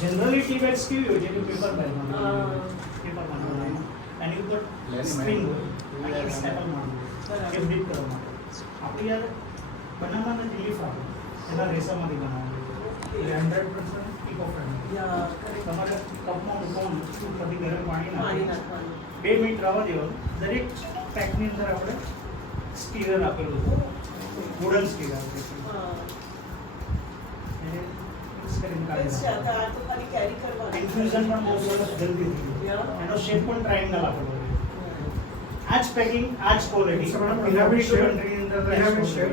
Generally tea bags की हो जाए पेपर बैग पेपर बनाना એની ઉપર સ્ક્રીન હોય અને સ્ટેપલ મારવું કે બ્રીક કરવાનું આપણે યાર બનાવવાના રિલીફ આપે એના રેસામાંથી બનાવવાનું 100% ઇકો ફ્રેન્ડલી તમારે કપમાં મૂકવાનું ઉપરથી ગરમ પાણી નાખવાનું 2 મિનિટ રહેવા દેવાનું દરેક પેકની અંદર આપણે સ્ટીરર આપેલું વુડન સ્ટીરર ઇન્ફ્યુઝન પણ બહુ સરસ જલ્દી થઈ ગયું એનો શેપ પણ ટ્રાયંગલ આપેલો આ જ પેકિંગ આ જ quality pyramid shape pyramid shape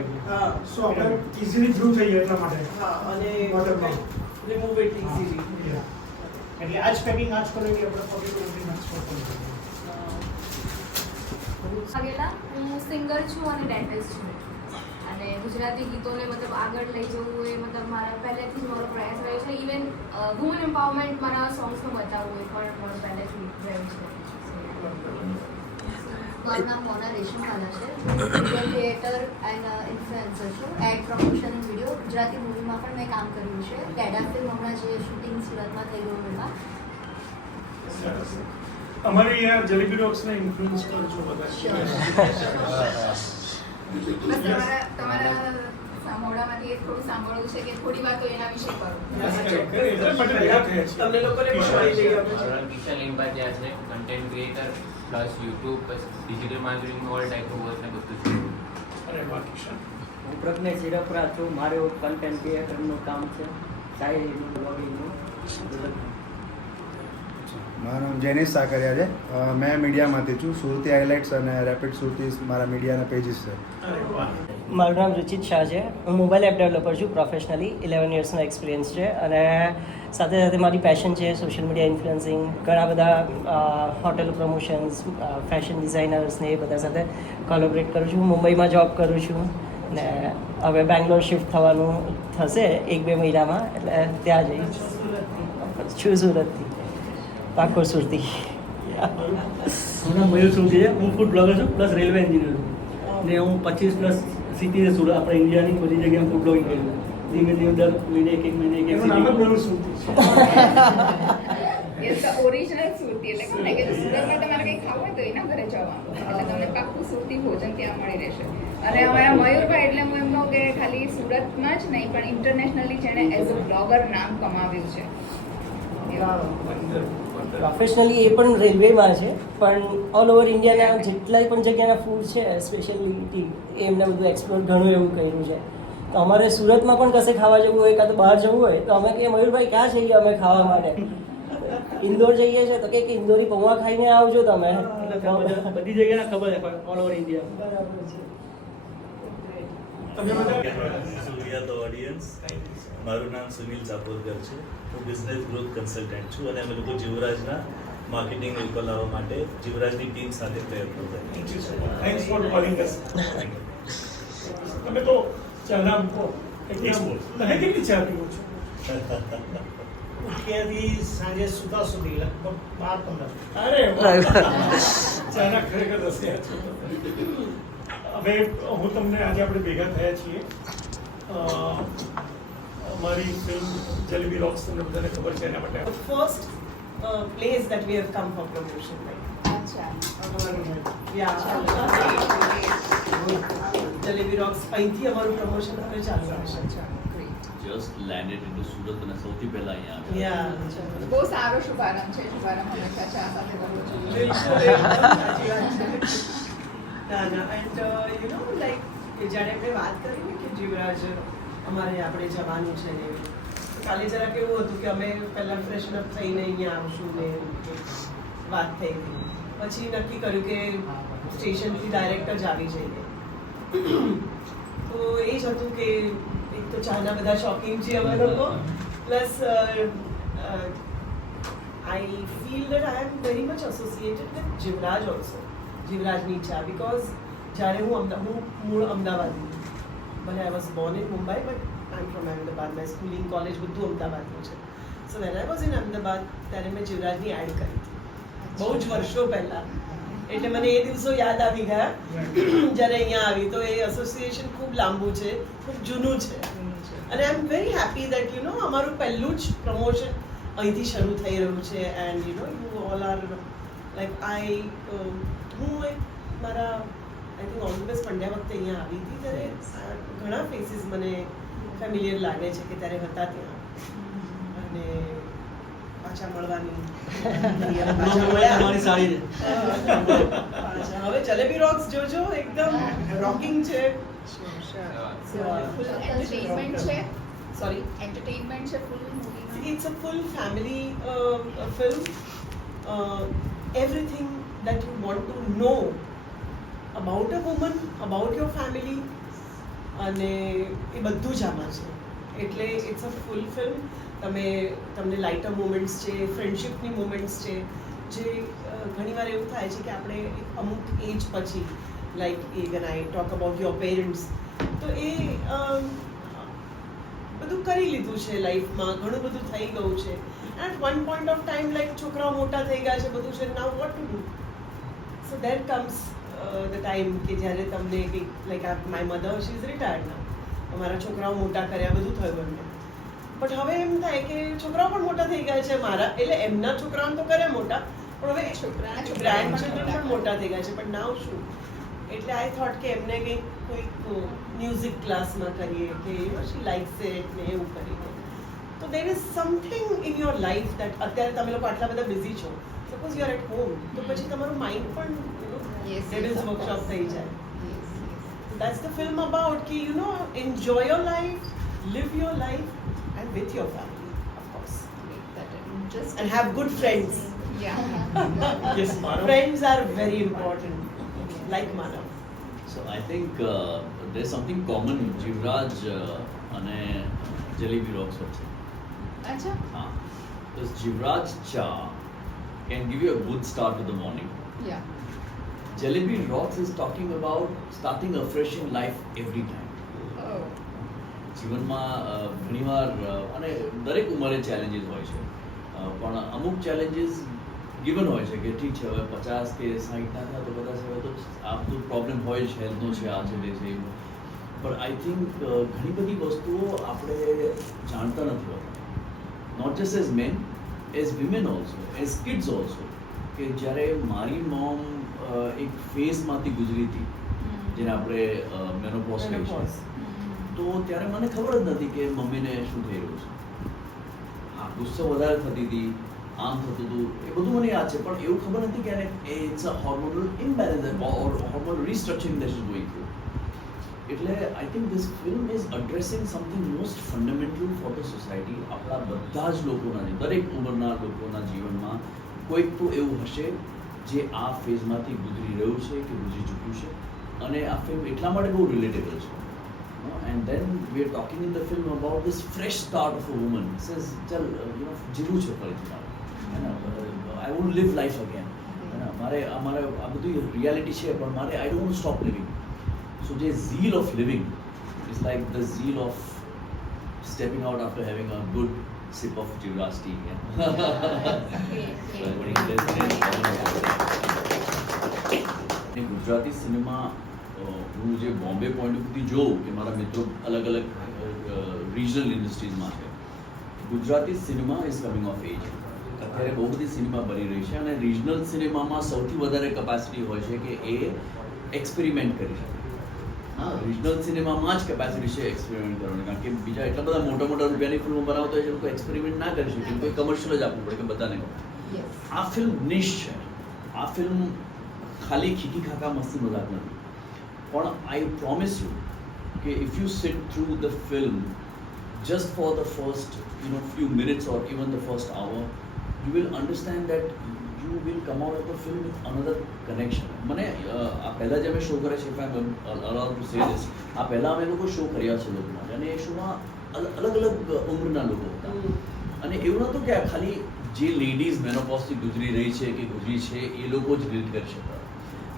so આપણે ઇઝીલી થ્રુ થઈ જાય એટલા માટે અને રિમૂવ ઇટ ઇઝીલી એટલે આ જ પેકિંગ આ જ ક્વોલિટી આપણે 42 મેક્સ પર આગેલા હું સિંગર છું અને ડેન્ટિસ્ટ છું અને ગુજરાતી ગીતોને મતલબ આગળ લઈ જવું એ મતલબ મારા પહેલેથી જ મારો પ્રયાસ રહ્યો છે ઇવન વુમન એમ્પાવરમેન્ટ મારા સોંગ્સમાં બતાવવું એ પણ મારો પહેલેથી રહ્યું છે મારું નામ મોના રેશમવાલા છે હું ક્રિએટર એન્ડ ઇન્ફ્લુએન્સર છું એડ પ્રમોશન વિડીયો ગુજરાતી મૂવીમાં પણ મેં કામ કર્યું છે કેડા ફિલ્મ હમણાં જે શૂટિંગ સુરતમાં થઈ ગયું એમાં અમારી યાર જલેબી રોક્સને ઇન્ફ્લુઅન્સ કરો છો બધા તમારા સાંભળવામાંથી એ થોડું સાંભળવું છે કે થોડી વાતો એના વિશે કરો તમને લોકોને કિશન લિંબાચિયા છે content creator plus YouTube plus digital marketing all type of work ને બધું છે. અરે વાહ કિશન. હું પ્રજ્ઞેશ ચિરપરા છું. મારું કન્ટેન્ટ ક્રિએટરનું કામ છે, શાયરીનું, બ્લોગિંગનું. મારું નામ જેનિશ સાકરિયા છે. મેં મીડિયામાંથી છું. સુરતી હાઇલાઇટ્સ અને રેપિડ સુરતી મારા મીડિયાના પેજીસ છે. મારું નામ રુચિત શાહ છે. હું મોબાઈલ એપ ડેવલપર છું પ્રોફેશનલી. 11 યર્સનો એક્સપિરિયન્સ છે અને સાથે સાથે મારી પેશન છે સોશિયલ મીડિયા ઇન્ફ્લુઅન્સિંગ. ઘણા બધા હોટેલ પ્રમોશન્સ, ફેશન ડિઝાઇનર્સ ને એ બધા સાથે કોલેબરેટ કરું છું. મુંબઈમાં જોબ કરું છું ને હવે બેંગ્લોર શિફ્ટ થવાનું થશે 1-2 મહિનામાં, એટલે ત્યાં જઈશ. છું સુરતથી, પાકો સુરતી. મારું નામ મયુર સુરતી છે. હું ફૂડ બ્લોગર છું પ્લસ રેલવે એન્જિનિયર છું ને હું 25+ સિટી સુરત આપણે ઇન્ડિયાની બધી જગ્યાએ ફૂડ બ્લોગિંગ કર્યું. ધીમે ધીમે દર મહિને એક મહિને એક ઓરિજિનલ સુરતી એટલે કોને કે સુરતમાં તમારે કંઈ ખાવું હોય તો એના ઘરે જવાનું એટલે તમને પાક્કું સુરતી ભોજન ત્યાં મળી રહેશે. અને અમારા મયુરભાઈ એટલે હું એમ કહું કે ખાલી સુરતમાં જ નહીં પણ ઇન્ટરનેશનલી જેણે એઝ અ બ્લોગર નામ કમાવ્યું છે. પ્રોફેશનલી એ પણ રેલવેમાં છે, પણ ઓલ ઓવર ઇન્ડિયાના જેટલાય પણ જગ્યાના ફૂડ છે સ્પેશિયલિટી એમને બધું એક્સપ્લોર ઘણું એવું કર્યું છે. તો અમારે સુરતમાં પણ કશે ખાવા જવું હોય કાં તો બહાર જવું હોય તો અમે કહીએ મયુરભાઈ ક્યાં જઈએ અમે ખાવા માટે? ઇન્દોર જઈએ છીએ તો કે ઇન્દોરી પૌવા ખાઈને આવજો તમે. બધી જગ્યાના ખબર છે ઓલ ઓવર ઇન્ડિયા. બરાબર છે. સૂર્યા ધ ઓડિયન્સ. મારું નામ સુનિલ ચાપોરકર છે. હું બિઝનેસ ગ્રોથ કન્સલ્ટન્ટ છું અને અમે લોકો જીવરાજના માર્કેટિંગ ઉપર લાવવા માટે જીવરાજની ટીમ સાથે પ્રયત્નો કરીએ છીએ. થેન્ક્સ ફોર કોલિંગ અસ. તમે તો ચાના મૂકો. તમે કેટલી ચા પીવો છો? ઉઠ્યાથી સાંજે સુતા સુધી લગભગ 12-15. અરે ચાના ખરેખર દસ્યા છો. હવે હું તમને આજે આપણે ભેગા થયા છીએ અમારી ફિલ્મ જલેબી રોક્સ તમને બધાને ખબર છે એના માટે. First place that we have come for promotion, right? અચ્છા. Yeah. જલેબી રોક્સ અહીંથી અમારું પ્રમોશન હવે ચાલુ રહેશે. Just landed into Surat અને સૌથી પહેલા અહીંયા Yeah. બહુ સારો શુભારંભ છે. શુભારંભ હંમેશા ચા સાથે કરવો જોઈએ. And you know, like જ્યારે આપણે વાત કરી ને કે જીવરાજ અમારે આપણે જવાનું છે ને કાલે જરાક એવું હતું કે અમે પહેલાં ફ્રેશન અપ થઈને અહીંયા આવશું ને વાત થઈ હતી. પછી નક્કી કર્યું કે સ્ટેશનથી ડાયરેક્ટ જ આવી જઈએ. તો એ જ હતું કે એક તો ચાના બધા શોખીન છીએ અમે લોકો, plus I feel that I am very much associated with Jivraj also. જીવરાજની ઈચ્છા, બિકોઝ જ્યારે હું મૂળ અમદાવાદની, ભલે I was born in Mumbai but I am from Ahmedabad. My schooling, college બધું અમદાવાદનું છે. So when I was in Ahmedabad ત્યારે મેં જીવરાજની એડ કરી હતી બહુ જ વર્ષો પહેલાં. એટલે મને એ દિવસો યાદ આવી ગયા જ્યારે અહીંયા આવી. તો એ એસોસિએશન ખૂબ લાંબુ છે, ખૂબ જૂનું છે અને I am very happy that you know અમારું પહેલું જ પ્રમોશન અહીંથી શરૂ થઈ રહ્યું છે. And you know you all are like હું એક મારા I think all the best Pandya વખતે અહીંયા આવી હતી ત્યારે ઘણા ફેસીસ મને ફેમિલિયર લાગે છે કે ત્યારે હતા ત્યાં અને પાછા મળવાની પાછા મળ્યા. તમારી સાડી છે. પાછા હવે જલેબી રોક્સ જોજો, એકદમ રોકિંગ છે. એન્ટરટેનમેન્ટ છે, સોરી, એન્ટરટેનમેન્ટ છે ફૂલ મૂવીમાં. it's a full family film. Everything that you want to know about a woman, about your family, અને એ બધું જ આમાં છે. એટલે ઇટ્સ અ ફૂલ ફિલ્મ. તમને લાઇટર મોમેન્ટ્સ છે, ફ્રેન્ડશિપની મોમેન્ટ્સ છે, જે ઘણીવાર એવું થાય છે કે આપણે અમુક એજ પછી like A when I talk about your parents, તો એ બધું કરી લીધું છે લાઈફમાં, ઘણું બધું થઈ ગયું છે. At one point of time like છોકરાઓ મોટા થઈ ગયા છે, બધું છે, now what to do. So that comes the time કે જ્યારે તમને કંઈક like my mother she is retired now, અમારા છોકરાઓ મોટા કર્યા, બધું થયું એમને. બટ હવે એમ થાય કે છોકરાઓ પણ મોટા થઈ ગયા છે મારા, એટલે એમના છોકરાઓને તો કર્યા મોટા, પણ હવે ગ્રેન્ડ ચિલ્ડ્રન પણ મોટા થઈ ગયા છે. પણ નાવ શું, એટલે આઈ થોટ કે એમને કંઈક કોઈક મ્યુઝિક ક્લાસમાં કરીએ કે you know she likes it ને એવું કરીને. તો there is something in your life that અત્યારે તમે લોકો આટલા બધા બિઝી છો, suppose you are at home, તો પછી તમારું માઇન્ડ પણ દેટ ઇઝ વર્કશોપ થઈ જાય. That's the film about ki you know enjoy your life, live your life and with your family, of course, Just and have good friends. yeah. Yes, Manav. Friends are very important, like Manav. So I think there's something common Jivraj અને jalebi rocks વચ્ચે. અચ્છા. હા, because Jivraj Cha can give you a good start to the morning. Yeah. Jalebi Rocks is talking about starting afresh in life every time. Oh. જીવનમાં ઘણીવાર અને દરેક ઉંમરે challenges હોય છે, પણ અમુક ચેલેન્જીસ ગિવન હોય છે કે ઠીક છે હવે 50 કે 60 ના થયા તો કદાચ હવે તો આ બધું પ્રોબ્લેમ હોય છે, હેલ્થનો છે, આ છે, તે છે એવું. પણ આઈ થિંક ઘણી બધી વસ્તુઓ આપણે જાણતા નથી હોતા, not just as men, as women also, as kids also. કે જ્યારે મારી મોમ એક ફેઝમાંથી ગુજરી હતી જેને આપણે મેનોપોઝ કહીએ છીએ, તો ત્યારે મને ખબર જ નથી કે મમ્મીને શું થઈ રહ્યું છે. હા, ગુસ્સો વધારે થતી હતી, આમ થતું હતું, એ બધું મને યાદ છે, પણ એવું ખબર નથી કે it's a hormonal imbalance or hormonal restructuring that is going through. એટલે I think this film is addressing something most fundamental for the society. આપણા બધા જ લોકોના, દરેક ઉંમરના લોકોના જીવનમાં કોઈક તો એવું હશે જે આ ફેઝમાંથી ગુજરી રહ્યું છે કે ગુજરી ચૂક્યું છે, અને આ ફિલ્મ એટલા માટે બહુ રિલેટેબલ છે. And then we are talking in the film about this fresh start of a woman. Says ચલ જીવવું છે ફરીથી મારે, I want live life again, મારે આ બધું રિયાલિટી છે પણ મારે I don't stop living. So જે zeal of living is like the zeal of stepping out after having a good sip of Jivraj tea. Gujarati cinema હું જે બોમ્બે પોઈન્ટ ઓફ વ્યૂથી જોઉં કે મારા મિત્રો અલગ અલગ રિજનલ ઇન્ડસ્ટ્રીઝમાં છે, Gujarati cinema is coming of age. અત્યારે બહુ બધી સિનેમા બની રહી છે અને રિજનલ સિનેમામાં સૌથી વધારે કેપેસિટી હોય છે કે એ એક્સપેરિમેન્ટ કરી શકે. હા, રિજનલ સિનેમામાં જ કેપેસિટી છે એક્સપેરિમેન્ટ કરવાની, કારણ કે બીજા એટલા બધા મોટા મોટા રૂપિયાની ફિલ્મો બનાવતા હોય છે, લોકો એક્સપેરિમેન્ટ ના કરી શકે, કોઈ કમર્શિયલ જ આપવું પડે કે બધાને. આ ફિલ્મ નિશ છે, આ ફિલ્મ ખાલી ખીકી ખાકા મસ્તી મજાક નથી, પણ આઈ પ્રોમિસ યુ કે if you seat through the film just for the first few minutes or even the first hour, you will understand that you will come out of the film with another connection. મને આ પહેલાં જે અમે show કર્યા છે, if I am allowed to say this, આ પહેલાં અમે લોકો શો કર્યા છે લોકો માટે, અને એ શોમાં અલગ અલગ ઉંમરના લોકો હતા, અને એવું નહોતું કે ખાલી જે લેડીઝ મેનોપોઝથી ગુજરી રહી છે કે ગુજરી છે એ લોકો જ રિલેટ કરી શકતા.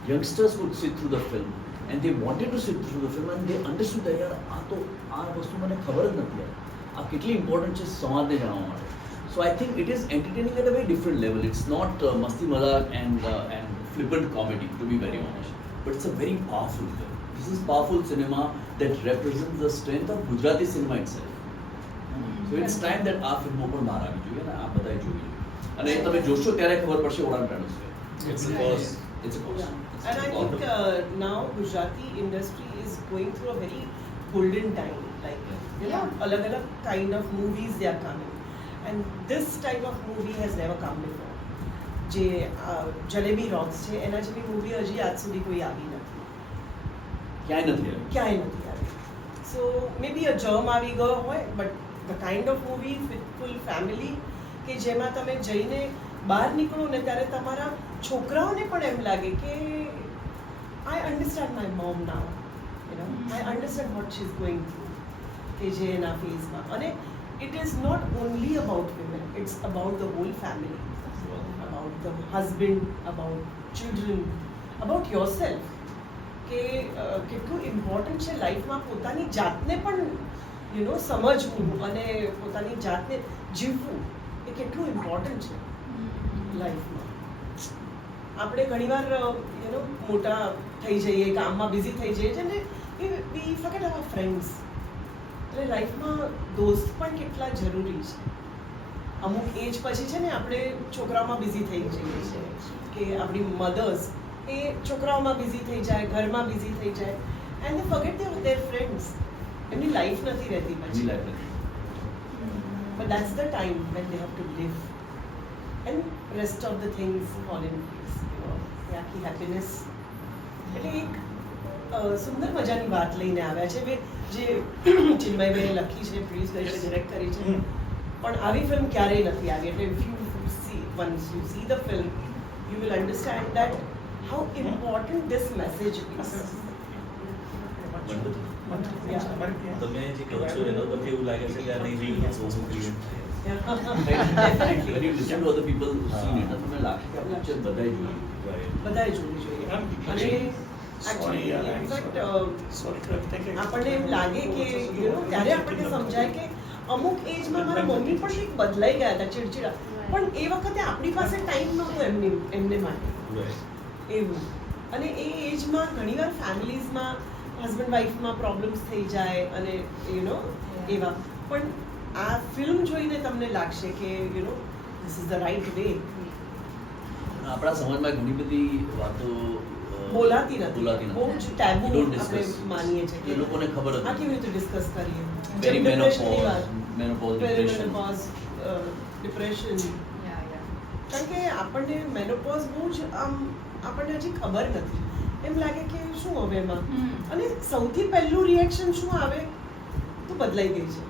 Youngsters would sit through the film and they wanted to sit through the film and they understood that યાર આ વસ્તુ મને ખબર જ નથી, આ કેટલી ઇમ્પોર્ટન્ટ છે સમાજને જાણવા માટે. So I think it is entertaining at a very different level. It's not masti mazak and flippant comedy, to be very honest, but it's a very powerful film. This is powerful cinema that represents the strength of Gujarati cinema itself. So it's time that આ ફિલ્મો પણ બહાર આવી જોઈએ અને આ બધાએ જોવી જોઈએ. અને એ તમે જોશો ત્યારે ખબર પડશે ઉડાન પ્લાનર્સ છે. It's a cause. It's a cause. Yeah. And I think now Gujarati industry is going through a very golden time. Like, you know, alag kind of movies they are coming. And this type of movie has never come before. જે jalebi rocks છે એના જેવી movie હજી આજ સુધી કોઈ આવી નથી. ક્યાંય નથી આવી. ક્યાંય નથી આવી. સો મે બી અ જર્મ આવી ગયો હોય but the kind of movie with full family કે જેમાં તમે જઈને બહાર નીકળો ને ત્યારે તમારા છોકરાઓને પણ એમ લાગે કે I understand my mom now, you know, I understand what she is going through, કે જે એના ફેઝમાં. અને it is not only about women, it's about the whole family, about the husband, about children, about yourself. કે કેટલું important છે લાઈફમાં પોતાની જાતને પણ યુ નો સમજવું અને પોતાની જાતને જીવવું એ કેટલું ઇમ્પોર્ટન્ટ છે લાઈફમાં. આપણે ઘણીવાર યુ નો મોટા થઈ જઈએ, કામમાં બિઝી થઈ જઈએ છે ને વી ફર્ગેટ અવર ફ્રેન્ડ્સ. એટલે લાઈફમાં દોસ્ત પણ કેટલા જરૂરી છે. અમુક એજ પછી છે ને આપણે છોકરાઓમાં બિઝી થઈ જઈએ છીએ કે આપણી મધર્સ એ છોકરાઓમાં બિઝી થઈ જાય, ઘરમાં બિઝી થઈ જાય and they forget their friends. એમની લાઈફ નથી રહેતી પછી. But that's the time when they have to leave and rest of the things fall in place, you know, એ આખી હેપીનેસ. એટલે એક સુંદર મજાની વાત લઈને આવ્યા છે જે ચિન્મયભાઈએ લખી છે, પ્રોડ્યુસ કરી છે, ડિરેક્ટ કરી છે, પણ આવી ફિલ્મ ક્યારેય નથી આવી. એટલે if you C once you see the film you will understand that how important this message is. તમે જે કહો છો એનો પછી એવું લાગે છે કે આ નહીં જોયું બહુ મોટી When you listen to other people who've seen it, તમને લાગે કે આ પિક્ચર બધાએ જોયું. બધાએ જોવી જોઈએ. અને આપણને એમ લાગે કે યુ નો ત્યારે આપણને સમજાય કે અમુક એજમાં મારા મમ્મી પણ કંઈક બદલાઈ ગયા હતા, ચીડચીડા, પણ એ વખતે આપણી પાસે ટાઈમ નહોતો એમને માટે એવું. અને એ એજમાં ઘણીવાર ફેમિલીઝમાં હસબન્ડ વાઈફમાં પ્રોબ્લેમ્સ થઈ જાય અને યુ નો એવા. પણ આ ફિલ્મ જોઈને તમને લાગશે કે you no this is the right way. આપણા સમાજમાં ઘણી બધી વાતો બોલાતી નથી, બહુ જ ટેબુ આપણે માનીએ છીએ એ લોકોને ખબર આ હતી. કેવી રીતે ડિસ્કસ કરીએ. Very menopause, depression. ડિપ્રેશન. કારણ કે આપણને મેનોપોઝ બહુ જ આમ આપણને હજી ખબર નથી. એમ લાગે કે શું હવે એમાં, અને સૌથી પહેલું રિએક્શન શું આવે, તું બદલાઈ ગઈ છે,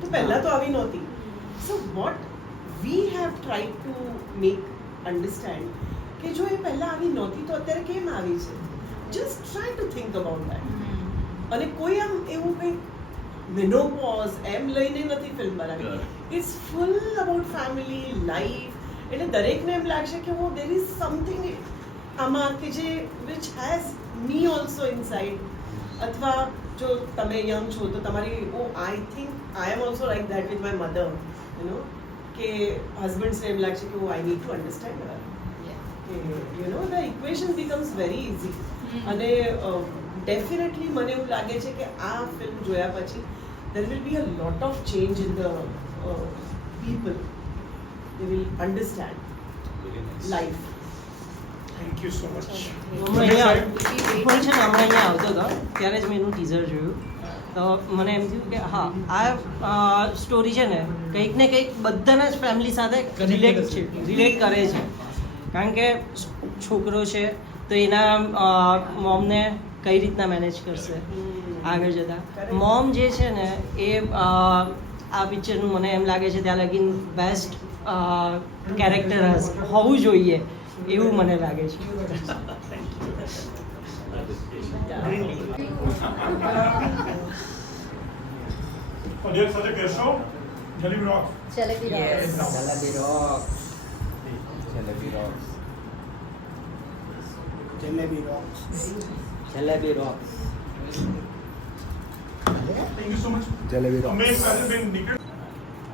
તું પહેલા તો આવી નહોતી. So what we have tried to make understand કે જો એ પહેલા આવી નહોતી તો અત્યારે કેમ આવી છે. Just try to think about that. અને કોઈ આમ એવું કંઈક મેનોપોઝ એમ લઈને નથી ફિલ્મ બનાવી. It's full about family life. એટલે દરેકને એમ લાગશે કે વો દેર ઇઝ સમથિંગ આમાં કે જે which has me also inside. અથવા જો તમે યંગ છો તો તમારી I think I am also like that with my mother, you know, કે હસબન્ડ્સને એમ લાગશે કે I need to understand Har. You know the equation becomes very easy. અને ડેફિનેટલી મને એવું લાગે છે કે આ ફિલ્મ જોયા પછી there will be a lot of change in the people. They will understand life. Thank you so much. હમણાં અહીંયા આવતો હતો ત્યારે જ મેં એનું ટીઝર જોયું તો મને એમ થયું કે હા આ સ્ટોરી છે ને કંઈક ને કંઈક બધાના જ ફેમિલી સાથે રિલેટ કરે છે. કારણ કે છોકરો છે તો એના મોમને કઈ રીતના મેનેજ કરશે આગળ જતા. મોમ જે છે ને એ આ પિક્ચરનું મને એમ લાગે છે ત્યાં લગીન બેસ્ટ કેરેક્ટર હોવું જોઈએ એવું મને લાગે છે. જલેબી રોક્સ. જલેબી રોક.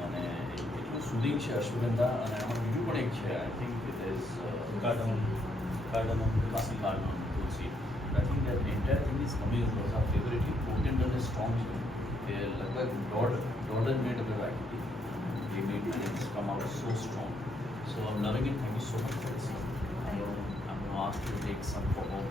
અને એટલું સુધિંગ છે, અશ્વગંધા, અને આમાં બીજું પણ એક છે, I think it is cardamom tulsi. I think that entire thing is coming across. આ ફેવરેટલી પોટેન્ટ અને સ્ટ્રોંગ છે કે લગભગ દોઢ જ મિનિટ અમે રાખી હતી. We made and it's come out so strong. So I'm loving it. Thank you so much for this. I'm going to ask you to take some for home.